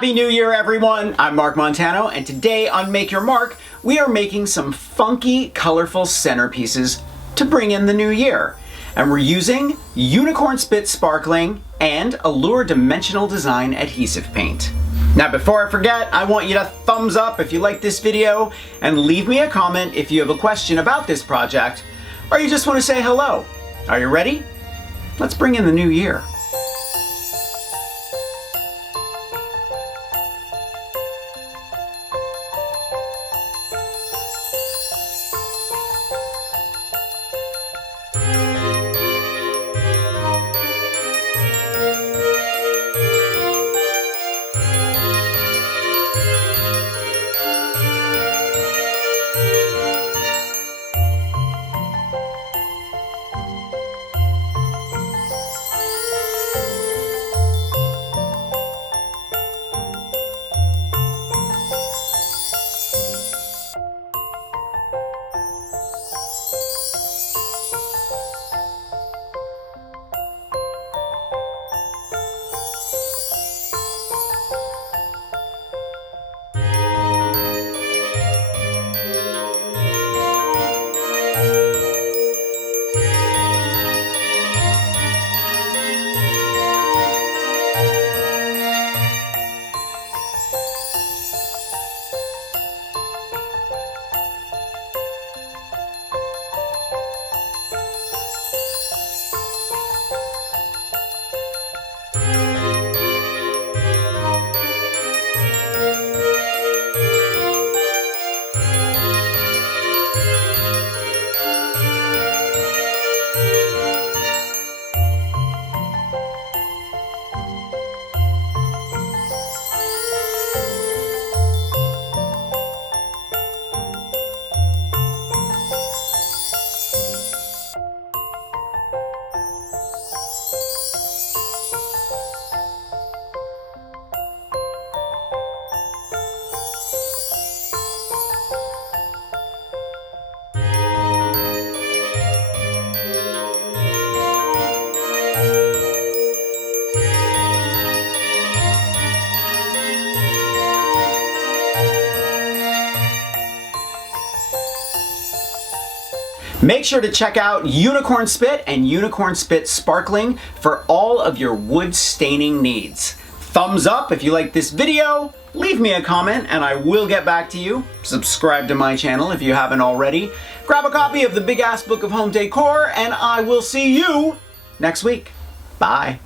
Happy New Year, everyone! I'm Mark Montano, and today on Make Your Mark, we are making some funky, colorful centerpieces to bring in the new year. And we're using Unicorn Spit Sparkling and Allure Dimensional Design Adhesive Paint. Now, before I forget, I want you to thumbs up if you like this video, and leave me a comment if you have a question about this project, or you just want to say hello. Are you ready? Let's bring in the new year. Make sure to check out Unicorn Spit and Unicorn Spit Sparkling for all of your wood staining needs. Thumbs up if you like this video, leave me a comment and I will get back to you. Subscribe to my channel if you haven't already. Grab a copy of the Big Ass Book of Home Decor and I will see you next week. Bye.